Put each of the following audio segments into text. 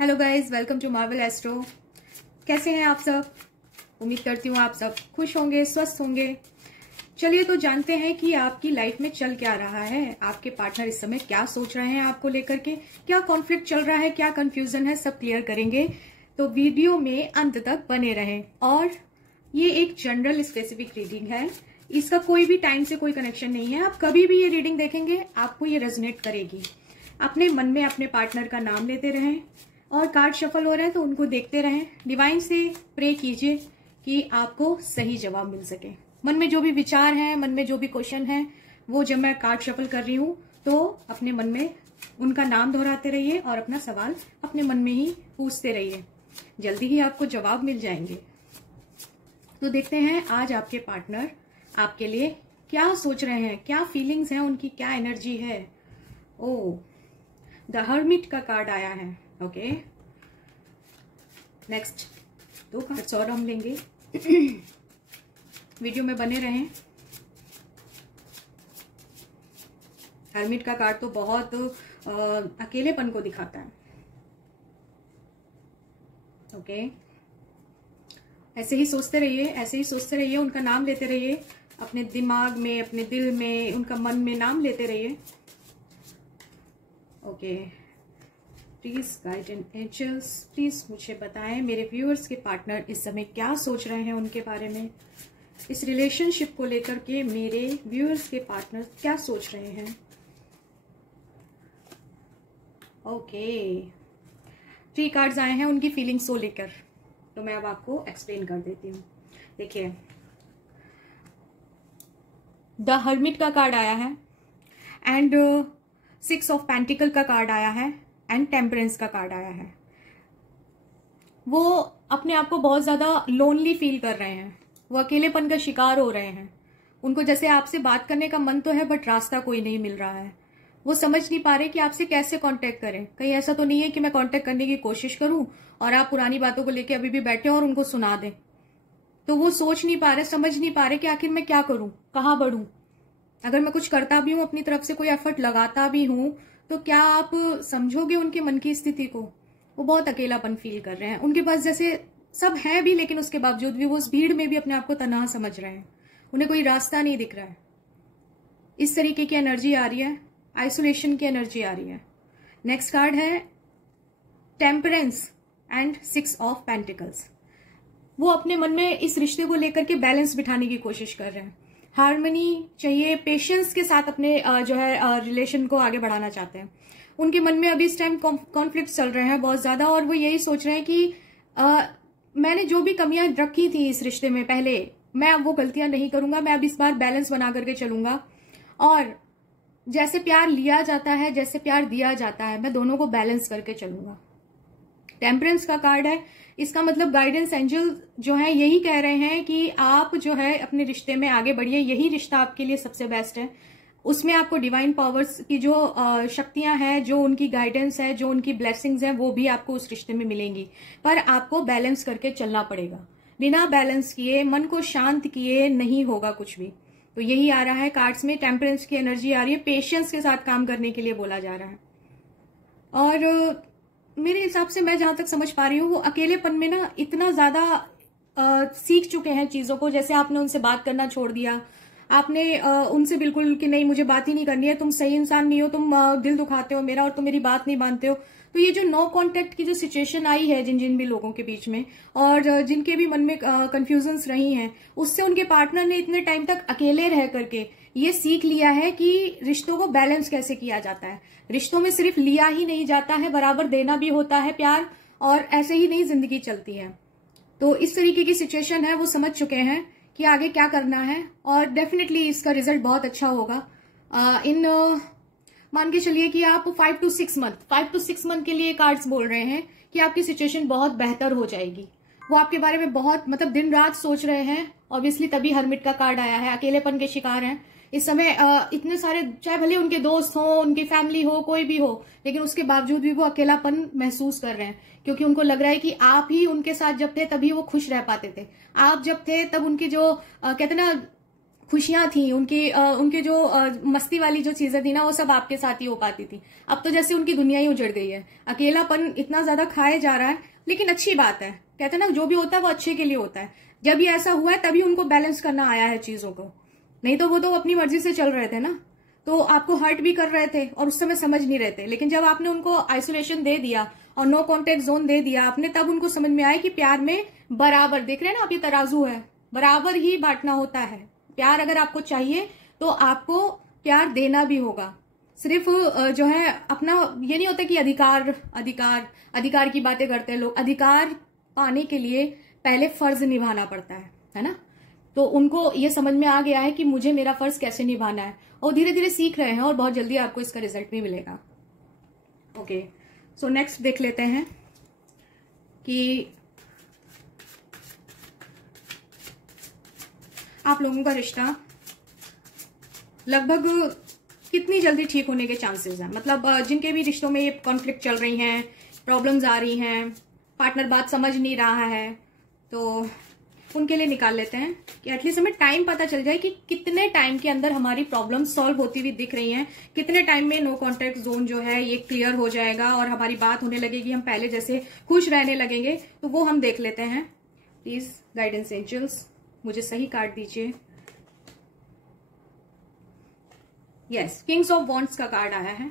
Hello guys, welcome to Marvel Astro. कैसे हैं आप सब? उम्मीद करती हूँ आप सब खुश होंगे, स्वस्थ होंगे। चलिए तो जानते हैं कि आपकी लाइफ में चल क्या रहा है, आपके पार्टनर इस समय क्या सोच रहे हैं आपको लेकर के, क्या कॉन्फ्लिक्ट चल रहा है, क्या कंफ्यूजन है, सब क्लियर करेंगे। तो वीडियो में अंत तक बने रहें। और ये एक जनरल स्पेसिफिक रीडिंग है, इसका कोई भी टाइम से कोई कनेक्शन नहीं है। आप कभी भी ये रीडिंग देखेंगे आपको ये रेजोनेट करेगी। अपने मन में अपने पार्टनर का नाम लेते रहें और कार्ड शफल हो रहे हैं तो उनको देखते रहें। डिवाइन से प्रे कीजिए कि आपको सही जवाब मिल सके। मन में जो भी विचार हैं, मन में जो भी क्वेश्चन है, वो जब मैं कार्ड शफल कर रही हूं तो अपने मन में उनका नाम दोहराते रहिए और अपना सवाल अपने मन में ही पूछते रहिए। जल्दी ही आपको जवाब मिल जाएंगे। तो देखते हैं आज आपके पार्टनर आपके लिए क्या सोच रहे हैं, क्या फीलिंग्स हैं उनकी, क्या एनर्जी है। ओ, द हर्मिट का कार्ड आया है। ओके, नेक्स्ट 2 कार्ड्स और हम लेंगे। वीडियो में बने रहें। हर्मिट का कार्ड तो बहुत अकेलेपन को दिखाता है। ओके, ऐसे ही सोचते रहिए, ऐसे ही सोचते रहिए, उनका नाम लेते रहिए। अपने दिमाग में, अपने दिल में, उनका मन में नाम लेते रहिए। Okay, please guide and angels, please मुझे बताएं मेरे व्यूअर्स के पार्टनर इस समय क्या सोच रहे हैं उनके बारे में। इस रिलेशनशिप को लेकर के मेरे व्यूअर्स के पार्टनर क्या सोच रहे हैं। ओके, 3 कार्ड्स आए हैं उनकी फीलिंग्स को लेकर, तो मैं अब आपको एक्सप्लेन कर देती हूँ। देखिए, द हर्मिट का कार्ड आया है एंड 6 ऑफ पेंटिकल का कार्ड आया है एंड टेम्परेंस का कार्ड आया है। वो अपने आप को बहुत ज्यादा लोनली फील कर रहे हैं, वो अकेलेपन का शिकार हो रहे हैं। उनको जैसे आपसे बात करने का मन तो है बट रास्ता कोई नहीं मिल रहा है। वो समझ नहीं पा रहे कि आपसे कैसे कांटेक्ट करें। कहीं ऐसा तो नहीं है कि मैं कांटेक्ट करने की कोशिश करूं और आप पुरानी बातों को लेके अभी भी बैठे और उनको सुना दें। तो वो सोच नहीं पा रहे, समझ नहीं पा रहे कि आखिर मैं क्या करूं, कहाँ बढ़ूं। अगर मैं कुछ करता भी हूं, अपनी तरफ से कोई एफर्ट लगाता भी हूं, तो क्या आप समझोगे उनके मन की स्थिति को। वो बहुत अकेलापन फील कर रहे हैं। उनके पास जैसे सब है भी, लेकिन उसके बावजूद भी वो उस भीड़ में भी अपने आप को तन्हा समझ रहे हैं। उन्हें कोई रास्ता नहीं दिख रहा है। इस तरीके की एनर्जी आ रही है, आइसोलेशन की एनर्जी आ रही है। नेक्स्ट कार्ड है टेम्परेंस एंड 6 ऑफ पेंटिकल्स। वो अपने मन में इस रिश्ते को लेकर के बैलेंस बिठाने की कोशिश कर रहे हैं। हार्मनी चाहिए, पेशेंस के साथ अपने जो है रिलेशन को आगे बढ़ाना चाहते हैं। उनके मन में अभी इस टाइम कॉन्फ्लिक्ट चल रहे हैं बहुत ज्यादा, और वो यही सोच रहे हैं कि मैंने जो भी कमियां रखी थी इस रिश्ते में पहले, मैं अब वो गलतियां नहीं करूंगा। मैं अब इस बार बैलेंस बना करके चलूंगा और जैसे प्यार लिया जाता है, जैसे प्यार दिया जाता है, मैं दोनों को बैलेंस करके चलूंगा। टेम्परेंस का कार्ड है, इसका मतलब गाइडेंस एंजल जो है यही कह रहे हैं कि आप जो है अपने रिश्ते में आगे बढ़िए। यही रिश्ता आपके लिए सबसे बेस्ट है। उसमें आपको डिवाइन पावर्स की जो शक्तियां हैं, जो उनकी गाइडेंस है, जो उनकी ब्लेसिंग्स हैं, वो भी आपको उस रिश्ते में मिलेंगी। पर आपको बैलेंस करके चलना पड़ेगा। बिना बैलेंस किए, मन को शांत किए नहीं होगा कुछ भी। तो यही आ रहा है कार्ड्स में। टेम्परेंस की एनर्जी आ रही है, पेशेंस के साथ काम करने के लिए बोला जा रहा है। और मेरे हिसाब से, मैं जहां तक समझ पा रही हूँ, वो अकेलेपन में ना इतना ज्यादा सीख चुके हैं चीजों को। जैसे आपने उनसे बात करना छोड़ दिया, आपने उनसे बिल्कुल कि नहीं मुझे बात ही नहीं करनी है, तुम सही इंसान नहीं हो, तुम दिल दुखाते हो मेरा और तुम मेरी बात नहीं मानते हो। तो ये जो नो कांटेक्ट की जो सिचुएशन आई है जिन जिन भी लोगों के बीच में, और जिनके भी मन में कंफ्यूजन्स रही हैं, उससे उनके पार्टनर ने इतने टाइम तक अकेले रह करके ये सीख लिया है कि रिश्तों को बैलेंस कैसे किया जाता है। रिश्तों में सिर्फ लिया ही नहीं जाता है, बराबर देना भी होता है प्यार, और ऐसे ही नहीं जिंदगी चलती है। तो इस तरीके की सिचुएशन है, वो समझ चुके हैं कि आगे क्या करना है, और डेफिनेटली इसका रिजल्ट बहुत अच्छा होगा। मान के चलिए कि आप 5 to 6 मंथ के लिए कार्ड्स बोल रहे हैं कि आपकी सिचुएशन बहुत बेहतर हो जाएगी। वो आपके बारे में बहुत मतलब दिन रात सोच रहे हैं। ऑब्वियसली तभी हर्मिट का कार्ड आया है। अकेलेपन के शिकार हैं इस समय। इतने सारे, चाहे भले उनके दोस्त हो, उनकी फैमिली हो, कोई भी हो, लेकिन उसके बावजूद भी वो अकेलापन महसूस कर रहे हैं, क्योंकि उनको लग रहा है कि आप ही उनके साथ जब थे तभी वो खुश रह पाते थे। आप जब थे तब उनकी जो कहते ना खुशियां थी, उनके जो मस्ती वाली जो चीजें थी ना, वो सब आपके साथ ही हो पाती थी। अब तो जैसे उनकी दुनिया ही उजड़ गई है, अकेलापन इतना ज्यादा खाए जा रहा है। लेकिन अच्छी बात है, कहते हैं ना जो भी होता है वो अच्छे के लिए होता है। जब ये ऐसा हुआ है तभी उनको बैलेंस करना आया है चीजों को, नहीं तो वो तो अपनी मर्जी से चल रहे थे ना, तो आपको हर्ट भी कर रहे थे और उस समय समझ नहीं रहे थे। लेकिन जब आपने उनको आइसोलेशन दे दिया और नो कॉन्टेक्ट जोन दे दिया आपने, तब उनको समझ में आया कि प्यार में बराबर, देख रहे हैं ना आप, ये तराजू है, बराबर ही बांटना होता है। प्यार अगर आपको चाहिए तो आपको प्यार देना भी होगा। सिर्फ जो है अपना ये नहीं होता कि अधिकार अधिकार अधिकार की बातें करते हैं लोग। अधिकार पाने के लिए पहले फर्ज निभाना पड़ता है ना। तो उनको ये समझ में आ गया है कि मुझे मेरा फर्ज कैसे निभाना है, और धीरे धीरे सीख रहे हैं और बहुत जल्दी आपको इसका रिजल्ट भी मिलेगा। ओके, सो नेक्स्ट देख लेते हैं कि आप लोगों का रिश्ता लगभग कितनी जल्दी ठीक होने के चांसेस हैं। मतलब जिनके भी रिश्तों में ये कॉन्फ्लिक्ट चल रही हैं, प्रॉब्लम्स आ रही हैं, पार्टनर बात समझ नहीं रहा है, तो उनके लिए निकाल लेते हैं कि एटलीस्ट हमें टाइम पता चल जाए कि कितने टाइम के अंदर हमारी प्रॉब्लम सॉल्व होती हुई दिख रही हैं, कितने टाइम में नो कॉन्टैक्ट जोन जो है ये क्लियर हो जाएगा और हमारी बात होने लगेगी, हम पहले जैसे खुश रहने लगेंगे। तो वो हम देख लेते हैं। प्लीज गाइडेंस एंजल्स मुझे सही कार्ड दीजिए। यस, किंग्स ऑफ वॉन्ड्स का कार्ड आया है।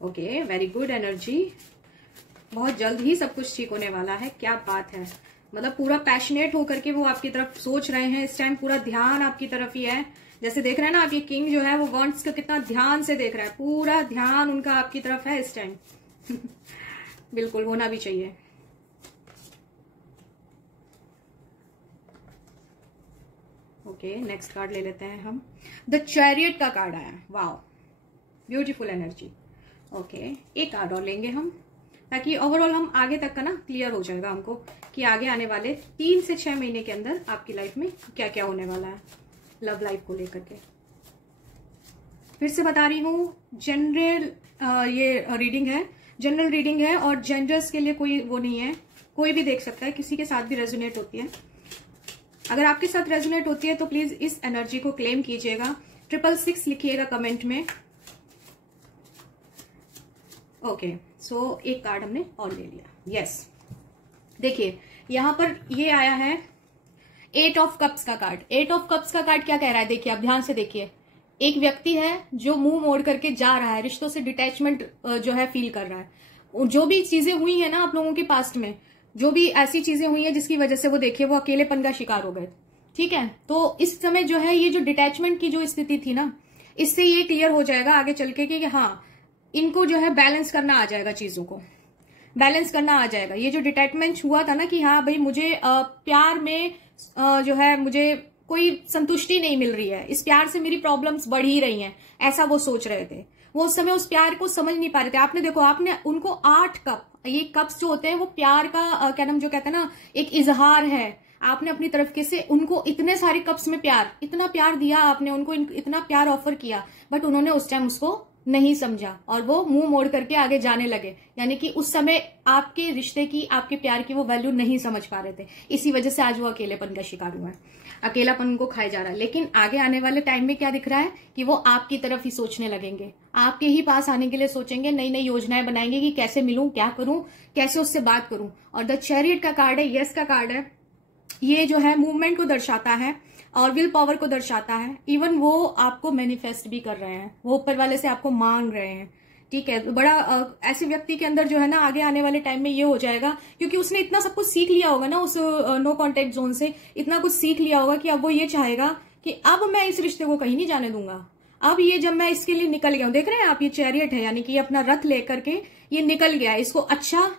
Okay, very good energy. बहुत जल्द ही सब कुछ ठीक होने वाला है। क्या बात है, मतलब पूरा पैशनेट होकर के वो आपकी तरफ सोच रहे हैं इस टाइम, पूरा ध्यान आपकी तरफ ही है। जैसे देख रहे हैं ना आप, ये किंग जो है वो वॉन्ड्स का कितना ध्यान से देख रहा है, पूरा ध्यान उनका आपकी तरफ है इस टाइम। बिल्कुल होना भी चाहिए। ओके, नेक्स्ट कार्ड ले लेते हैं हम। द चैरियट का कार्ड आया। Wow, beautiful energy. ओके, एक कार्ड और लेंगे हम, ताकि ओवरऑल हम आगे तक का ना क्लियर हो जाएगा हमको कि आगे आने वाले 3 से 6 महीने के अंदर आपकी लाइफ में क्या क्या होने वाला है लव लाइफ को लेकर के। फिर से बता रही हूँ, जनरल ये रीडिंग है, जनरल रीडिंग है और जेंडर्स के लिए कोई वो नहीं है, कोई भी देख सकता है, किसी के साथ भी रेजोनेट होती है। अगर आपके साथ रेजोनेट होती है तो प्लीज इस एनर्जी को क्लेम कीजिएगा, 666 लिखिएगा कमेंट में। ओके, सो एक कार्ड हमने और ले लिया। यस, देखिए यहां पर ये आया है 8 ऑफ कप्स का कार्ड। 8 ऑफ कप्स का कार्ड क्या कह रहा है, देखिए आप ध्यान से देखिए। एक व्यक्ति है जो मुंह मोड़ करके जा रहा है, रिश्तों से डिटैचमेंट जो है फील कर रहा है। जो भी चीजें हुई है ना आप लोगों के पास्ट में, जो भी ऐसी चीजें हुई है जिसकी वजह से वो देखिए वो अकेलेपन का शिकार हो गए, ठीक है। तो इस समय जो है ये जो डिटैचमेंट की जो स्थिति थी ना, इससे ये क्लियर हो जाएगा आगे चल के कि हाँ इनको जो है बैलेंस करना आ जाएगा, चीजों को बैलेंस करना आ जाएगा। ये जो डिटैचमेंट हुआ था ना कि हाँ भाई मुझे प्यार में जो है मुझे कोई संतुष्टि नहीं मिल रही है, इस प्यार से मेरी प्रॉब्लम्स बढ़ ही रही हैं, ऐसा वो सोच रहे थे। वो उस समय उस प्यार को समझ नहीं पा रहे थे। आपने देखो, आपने उनको 8 कप, ये कप्स जो होते हैं वो प्यार का क्या नाम जो कहते हैं ना, एक इजहार है। आपने अपनी तरफ के से उनको इतने सारे कप्स में प्यार, इतना प्यार दिया आपने उनको, इतना प्यार ऑफर किया, बट उन्होंने उस टाइम उसको नहीं समझा और वो मुंह मोड़ करके आगे जाने लगे। यानी कि उस समय आपके रिश्ते की, आपके प्यार की वो वैल्यू नहीं समझ पा रहे थे। इसी वजह से आज वो अकेलेपन का शिकार हुआ है, अकेलापन उनको खाया जा रहा है। लेकिन आगे आने वाले टाइम में क्या दिख रहा है कि वो आपकी तरफ ही सोचने लगेंगे, आपके ही पास आने के लिए सोचेंगे, नई नई योजनाएं बनाएंगे कि कैसे मिलूं, क्या करूं, कैसे उससे बात करूं। और द चैरियट का कार्ड है, यस का कार्ड है। ये जो है मूवमेंट को दर्शाता है और विल पावर को दर्शाता है। इवन वो आपको मैनिफेस्ट भी कर रहे हैं, वो ऊपर वाले से आपको मांग रहे हैं, ठीक है। तो बड़ा ऐसे व्यक्ति के अंदर जो है ना आगे आने वाले टाइम में ये हो जाएगा, क्योंकि उसने इतना सब कुछ सीख लिया होगा ना उस नो कॉन्टेक्ट जोन से, इतना कुछ सीख लिया होगा कि अब वो ये चाहेगा कि अब मैं इस रिश्ते को कहीं नहीं जाने दूंगा। अब ये जब मैं इसके लिए निकल गया हूं, देख रहे हैं आप, ये चैरियट है, यानी कि ये अपना रथ लेकर के ये निकल गया, इसको अच्छा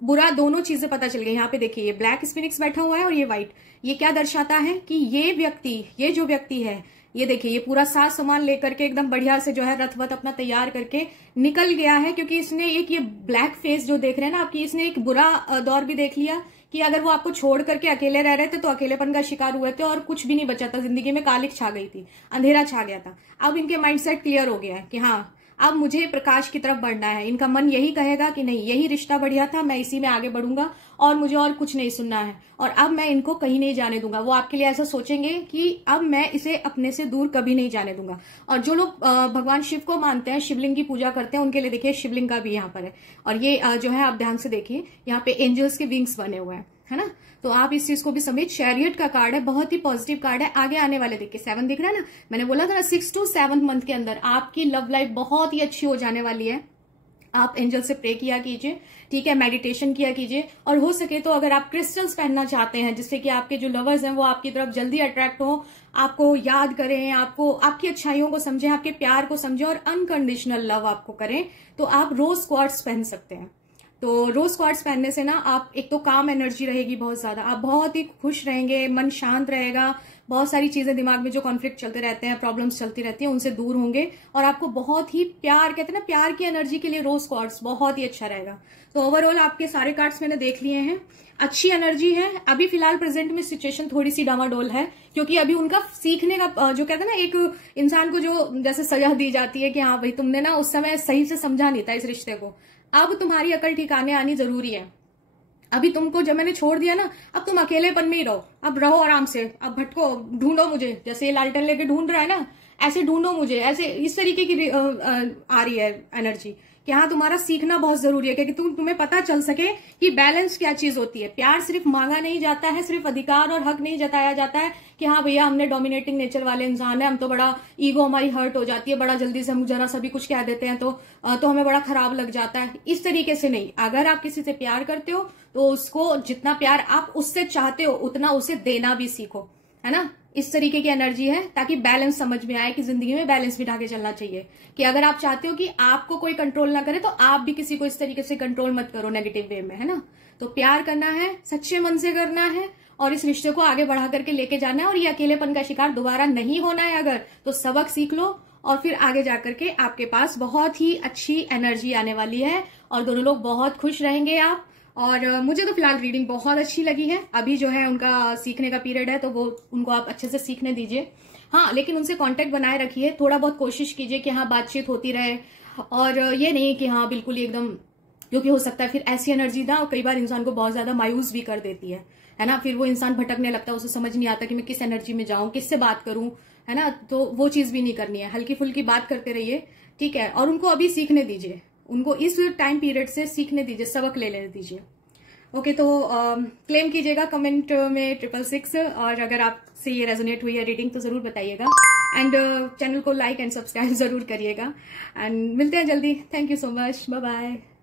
बुरा दोनों चीजें पता चल गई। यहाँ पे देखिए ये ब्लैक स्फिनिक्स बैठा हुआ है और ये व्हाइट। ये क्या दर्शाता है कि ये व्यक्ति, ये जो व्यक्ति है, ये देखिए ये पूरा साज सामान लेकर के एकदम बढ़िया से जो है रथवत अपना तैयार करके निकल गया है। क्योंकि इसने एक ये ब्लैक फेस जो देख रहे हैं ना आपकी, इसने एक बुरा दौर भी देख लिया कि अगर वो आपको छोड़ करके अकेले रह रहे थे तो अकेलेपन का शिकार हुए थे और कुछ भी नहीं बचा था, जिंदगी में कालिक छा गई थी, अंधेरा छा गया था। अब इनके माइंडसेट क्लियर हो गया है कि हाँ अब मुझे प्रकाश की तरफ बढ़ना है। इनका मन यही कहेगा कि नहीं, यही रिश्ता बढ़िया था, मैं इसी में आगे बढ़ूंगा और मुझे और कुछ नहीं सुनना है और अब मैं इनको कहीं नहीं जाने दूंगा। वो आपके लिए ऐसा सोचेंगे कि अब मैं इसे अपने से दूर कभी नहीं जाने दूंगा। और जो लोग भगवान शिव को मानते हैं, शिवलिंग की पूजा करते हैं, उनके लिए देखिए शिवलिंग का भी यहाँ पर है। और ये जो है आप ध्यान से देखिए, यहाँ पे एंजल्स के विंग्स बने हुए हैं, है ना। तो आप इस चीज को भी समझिए। चैरियट का कार्ड है, बहुत ही पॉजिटिव कार्ड है। आगे आने वाले देखिए 7 दिख रहा है ना, मैंने बोला था ना 6 to 7 मंथ के अंदर आपकी लव लाइफ बहुत ही अच्छी हो जाने वाली है। आप एंजल से प्रे किया कीजिए, ठीक है, मेडिटेशन किया कीजिए। और हो सके तो अगर आप क्रिस्टल्स पहनना चाहते हैं जिससे कि आपके जो लवर्स हैं वो आपकी तरफ जल्दी अट्रैक्ट हो, आपको याद करें, आपको आपकी अच्छाइयों को समझें, आपके प्यार को समझें और अनकंडीशनल लव आपको करें, तो आप रोज क्वार्ट्स पहन सकते हैं। तो रोज क्वार्ट्स पहनने से ना आप एक तो काम एनर्जी रहेगी बहुत ज्यादा, आप बहुत ही खुश रहेंगे, मन शांत रहेगा, बहुत सारी चीजें दिमाग में जो कॉन्फ्लिक्ट चलते रहते हैं, प्रॉब्लम्स चलती रहती हैं, उनसे दूर होंगे और आपको बहुत ही प्यार, कहते हैं ना, प्यार की एनर्जी के लिए रोज क्वार्ट्स बहुत ही अच्छा रहेगा। तो ओवरऑल आपके सारे कार्ड्स मैंने देख लिए हैं, अच्छी एनर्जी है। अभी फिलहाल प्रेजेंट में सिचुएशन थोड़ी सी डामाडोल है क्योंकि अभी उनका सीखने का जो कहते हैं ना, एक इंसान को जो जैसे सजा दी जाती है कि हाँ भाई तुमने ना उस समय सही से समझा नहीं था इस रिश्ते को, अब तुम्हारी अकल ठिकाने आनी जरूरी है। अभी तुमको जब मैंने छोड़ दिया ना, अब तुम अकेलेपन में ही रहो, अब रहो आराम से, अब भटको, ढूंढो मुझे, जैसे ये लालटेन लेके ढूंढ रहा है ना, ऐसे ढूंढो मुझे, ऐसे इस तरीके की आ रही है एनर्जी कि हाँ तुम्हारा सीखना बहुत जरूरी है, क्योंकि तुम्हें पता चल सके कि बैलेंस क्या चीज होती है। प्यार सिर्फ मांगा नहीं जाता है, सिर्फ अधिकार और हक नहीं जताया जाता है कि हाँ भैया हमने डोमिनेटिंग नेचर वाले इंसान है, हम तो बड़ा ईगो हमारी हर्ट हो जाती है, बड़ा जल्दी से हम जरा सा भी कुछ कह देते हैं तो हमें बड़ा खराब लग जाता है। इस तरीके से नहीं, अगर आप किसी से प्यार करते हो तो उसको जितना प्यार आप उससे चाहते हो उतना उसे देना भी सीखो, है ना। इस तरीके की एनर्जी है ताकि बैलेंस समझ में आए कि जिंदगी में बैलेंस बिठा के चलना चाहिए, कि अगर आप चाहते हो कि आपको कोई कंट्रोल ना करे तो आप भी किसी को इस तरीके से कंट्रोल मत करो नेगेटिव वे में, है ना। तो प्यार करना है, सच्चे मन से करना है और इस रिश्ते को आगे बढ़ा करके लेके जाना है। और ये अकेलेपन का शिकार दोबारा नहीं होना है अगर, तो सबक सीख लो और फिर आगे जाकर के आपके पास बहुत ही अच्छी एनर्जी आने वाली है और दोनों लोग बहुत खुश रहेंगे आप। और मुझे तो फिलहाल रीडिंग बहुत अच्छी लगी है। अभी जो है उनका सीखने का पीरियड है तो वो उनको आप अच्छे से सीखने दीजिए, हाँ, लेकिन उनसे कांटेक्ट बनाए रखिए, थोड़ा बहुत कोशिश कीजिए कि हाँ बातचीत होती रहे और ये नहीं कि हाँ बिल्कुल ही एकदम, क्योंकि हो सकता है फिर ऐसी एनर्जी ना कई बार इंसान को बहुत ज्यादा मायूस भी कर देती है ना। फिर वो इंसान भटकने लगता है, उसे समझ नहीं आता कि मैं किस एनर्जी में जाऊं, किससे बात करूं, है ना। तो वो चीज भी नहीं करनी है, हल्की फुल्की बात करते रहिए, ठीक है। और उनको अभी सीखने दीजिए, उनको इस टाइम पीरियड से सीखने दीजिए, सबक ले लेने दीजिए। ओके, तो क्लेम कीजिएगा कमेंट में 666 और अगर आपसे ये रेजोनेट हुई है रीडिंग तो जरूर बताइएगा एंड चैनल को लाइक एंड सब्सक्राइब जरूर करिएगा एंड मिलते हैं जल्दी। Thank you so much, bye bye.